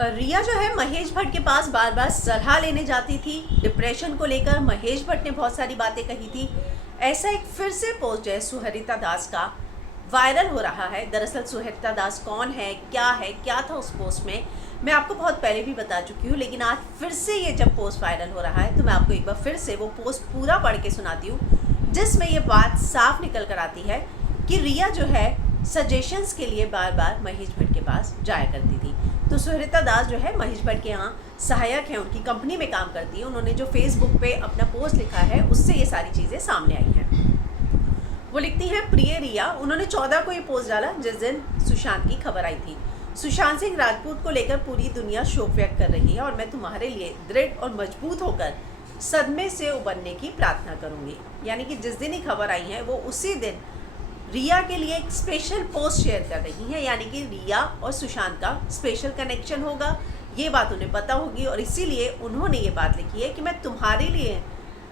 रिया जो है महेश भट्ट के पास बार बार सलाह लेने जाती थी डिप्रेशन को लेकर। महेश भट्ट ने बहुत सारी बातें कही थी। ऐसा एक फिर से पोस्ट है सुहरिता दास का वायरल हो रहा है। दरअसल सुहरिता दास कौन है, क्या था उस पोस्ट में, मैं आपको बहुत पहले भी बता चुकी हूँ, लेकिन आज फिर से ये जब पोस्ट वायरल हो रहा है तो मैं आपको एक बार फिर से वो पोस्ट पूरा पढ़ के सुनाती हूँ, जिसमें ये बात साफ निकल कर आती है कि रिया जो है सजेशंस के लिए बार बार महेश भट्ट के पास जाया करती थी। तो सुहरिता दास जो है महेश भट्ट के यहाँ सहायक हैं, उनकी कंपनी में काम करती है। उन्होंने जो फेसबुक पे अपना पोस्ट लिखा है उससे ये सारी चीज़ें सामने आई हैं। वो लिखती हैं, प्रिय रिया, उन्होंने 14 को ये पोस्ट डाला जिस दिन सुशांत की खबर आई थी। सुशांत सिंह राजपूत को लेकर पूरी दुनिया शोक व्यक्त कर रही है और मैं तुम्हारे लिए दृढ़ और मजबूत होकर सदमे से उबरने की प्रार्थना करूंगी। यानी कि जिस दिन ही खबर आई है वो उसी दिन रिया के लिए एक स्पेशल पोस्ट शेयर कर रही हैं, यानी कि रिया और सुशांत का स्पेशल कनेक्शन होगा, ये बात उन्हें पता होगी और इसीलिए उन्होंने ये बात लिखी है कि मैं तुम्हारे लिए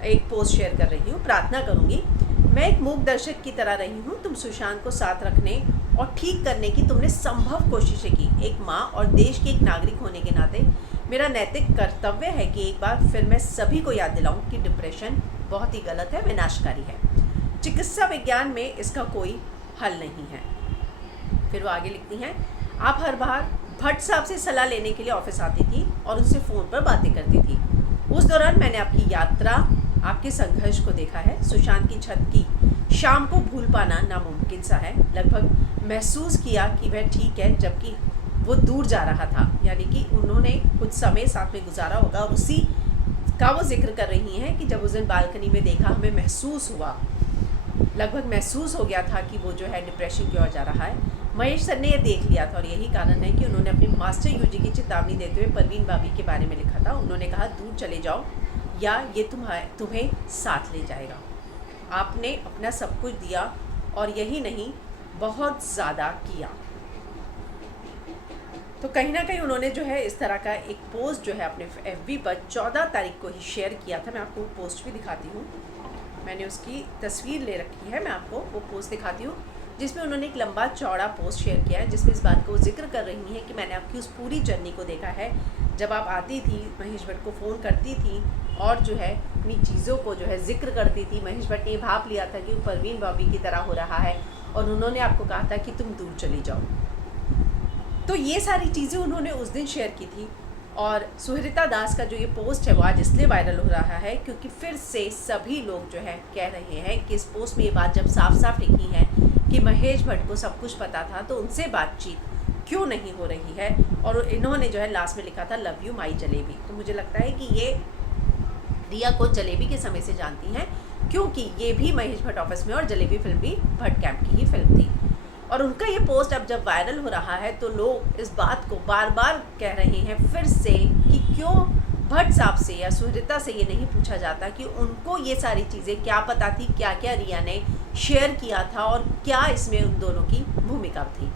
एक पोस्ट शेयर कर रही हूँ, प्रार्थना करूँगी। मैं एक मूक दर्शक की तरह रही हूँ, तुम सुशांत को साथ रखने और ठीक करने की तुमने संभव कोशिशें की। एक माँ और देश की एक नागरिक होने के नाते मेरा नैतिक कर्तव्य है कि एक बार फिर मैं सभी को याद दिलाऊं कि डिप्रेशन बहुत ही गलत है, विनाशकारी है। चिकित्सा विज्ञान में इसका कोई हल नहीं है। फिर वो आगे लिखती हैं, आप हर बार भट्ट साहब से सलाह लेने के लिए ऑफिस आती थी और उनसे फ़ोन पर बातें करती थी। उस दौरान मैंने आपकी यात्रा, आपके संघर्ष को देखा है। सुशांत की छत की शाम को भूल पाना नामुमकिन सा है। लगभग महसूस किया कि वह ठीक है जबकि वो दूर जा रहा था। यानी कि उन्होंने कुछ समय साथ में गुजारा होगा और उसी का वो जिक्र कर रही हैं कि जब उस दिन बालकनी में देखा, हमें महसूस हुआ, लगभग महसूस हो गया था कि वो जो है डिप्रेशन की ओर जा रहा है। महेश सर ने ये देख लिया था और यही कारण है कि उन्होंने अपनी मास्टर यूजी की चेतावनी देते हुए परवीन भाभी के बारे में लिखा था। उन्होंने कहा, दूर चले जाओ या ये तुम्हें साथ ले जाएगा। आपने अपना सब कुछ दिया और यही नहीं, बहुत ज़्यादा किया। तो कहीं ना कहीं उन्होंने जो है इस तरह का एक पोस्ट जो है अपने FB पर 14 तारीख को ही शेयर किया था। मैं आपको वो पोस्ट भी दिखाती हूँ, मैंने उसकी तस्वीर ले रखी है, मैं आपको वो पोस्ट दिखाती हूँ जिसमें उन्होंने एक लंबा चौड़ा पोस्ट शेयर किया है, जिसमें इस बात को जिक्र कर रही हैं कि मैंने आपकी उस पूरी जर्नी को देखा है, जब आप आती थी, महेश भट्ट को फ़ोन करती थी और जो है अपनी चीज़ों को जो है जिक्र करती थी। महेश भट्ट ने भाप लिया था कि वो परवीन भाभी की तरह हो रहा है और उन्होंने आपको कहा था कि तुम दूर चली जाओ। तो ये सारी चीज़ें उन्होंने उस दिन शेयर की थी। और सुहरिता दास का जो ये पोस्ट है वो आज इसलिए वायरल हो रहा है क्योंकि फिर से सभी लोग जो है कह रहे हैं कि इस पोस्ट में ये बात जब साफ साफ लिखी है कि महेश भट्ट को सब कुछ पता था तो उनसे बातचीत क्यों नहीं हो रही है। और इन्होंने जो है लास्ट में लिखा था, लव यू माई जलेबी। तो मुझे लगता है कि ये रिया को जलेबी के समय से जानती हैं, क्योंकि ये भी महेश भट्ट ऑफिस में और जलेबी फिल्म भी भट्ट कैंप की ही फिल्म थी। और उनका ये पोस्ट अब जब वायरल हो रहा है तो लोग इस बात को बार बार कह रहे हैं फिर से कि क्यों भट्ट साहब से या सुहृता से ये नहीं पूछा जाता कि उनको ये सारी चीज़ें क्या पता थी, क्या क्या रिया ने शेयर किया था और क्या इसमें उन दोनों की भूमिका थी।